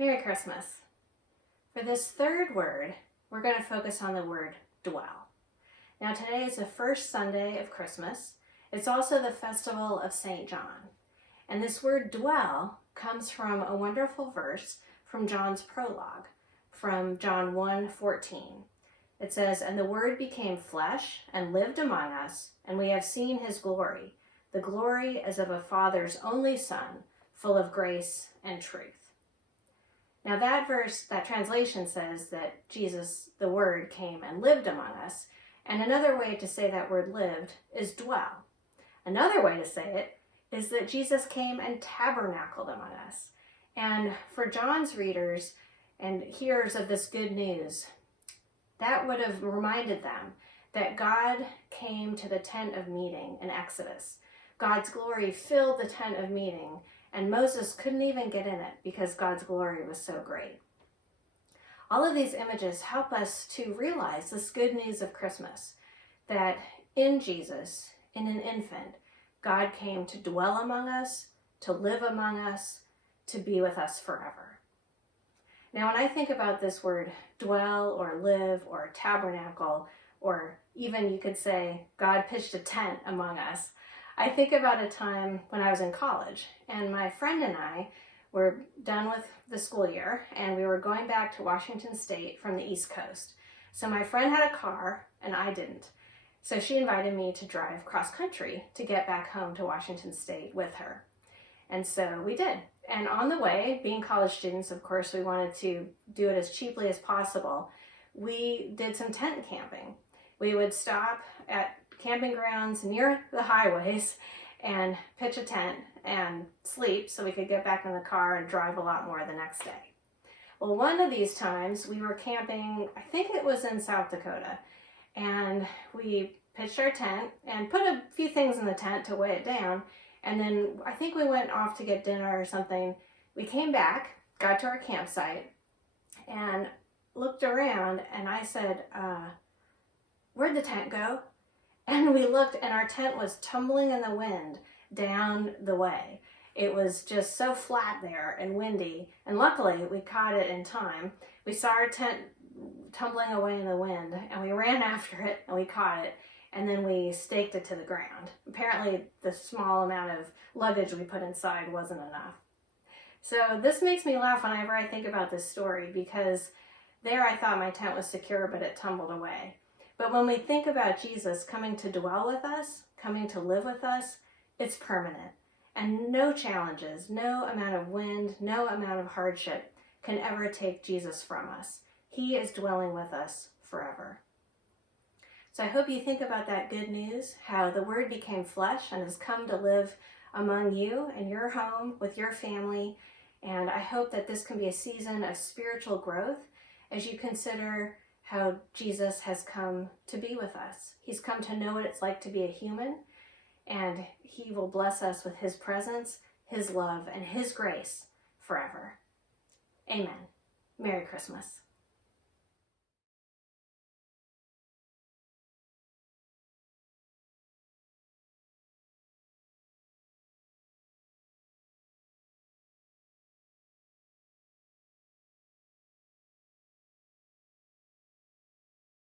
Merry Christmas. For this third word, we're going to focus on the word dwell. Now today is the first Sunday of Christmas. It's also the festival of St. John. And this word dwell comes from a wonderful verse from John's Prologue, from John 1:14. It says, "And the Word became flesh and lived among us, and we have seen his glory, the glory as of a Father's only Son, full of grace and truth." Now that verse, that translation says that Jesus, the Word, came and lived among us. And another way to say that word lived is dwell. Another way to say it is that Jesus came and tabernacled among us. And for John's readers and hearers of this good news, that would have reminded them that God came to the tent of meeting in Exodus. God's glory filled the tent of meeting, and Moses couldn't even get in it because God's glory was so great. All of these images help us to realize this good news of Christmas, that in Jesus, in an infant, God came to dwell among us, to live among us, to be with us forever. Now, when I think about this word dwell or live or tabernacle, or even you could say God pitched a tent among us, I think about a time when I was in college, and my friend and I were done with the school year, and we were going back to Washington State from the East Coast. So my friend had a car, and I didn't. So she invited me to drive cross country to get back home to Washington State with her. And so we did. And on the way, being college students, of course, we wanted to do it as cheaply as possible. We did some tent camping. We would stop at camping grounds near the highways and pitch a tent and sleep so we could get back in the car and drive a lot more the next day. Well, one of these times we were camping, I think it was in South Dakota, and we pitched our tent and put a few things in the tent to weigh it down, and then I think we went off to get dinner or something. We came back, got to our campsite, and looked around, and I said, where'd the tent go? And we looked, and our tent was tumbling in the wind down the way. It was just so flat there and windy, and luckily we caught it in time. We saw our tent tumbling away in the wind, and we ran after it, and we caught it, and then we staked it to the ground. Apparently the small amount of luggage we put inside wasn't enough. So this makes me laugh whenever I think about this story, because there I thought my tent was secure, but it tumbled away. But when we think about Jesus coming to dwell with us, coming to live with us, it's permanent. And no challenges, no amount of wind, no amount of hardship can ever take Jesus from us. He is dwelling with us forever. So I hope you think about that good news, how the Word became flesh and has come to live among you in your home with your family. And I hope that this can be a season of spiritual growth as you consider how Jesus has come to be with us. He's come to know what it's like to be a human, and he will bless us with his presence, his love, and his grace forever. Amen. Merry Christmas.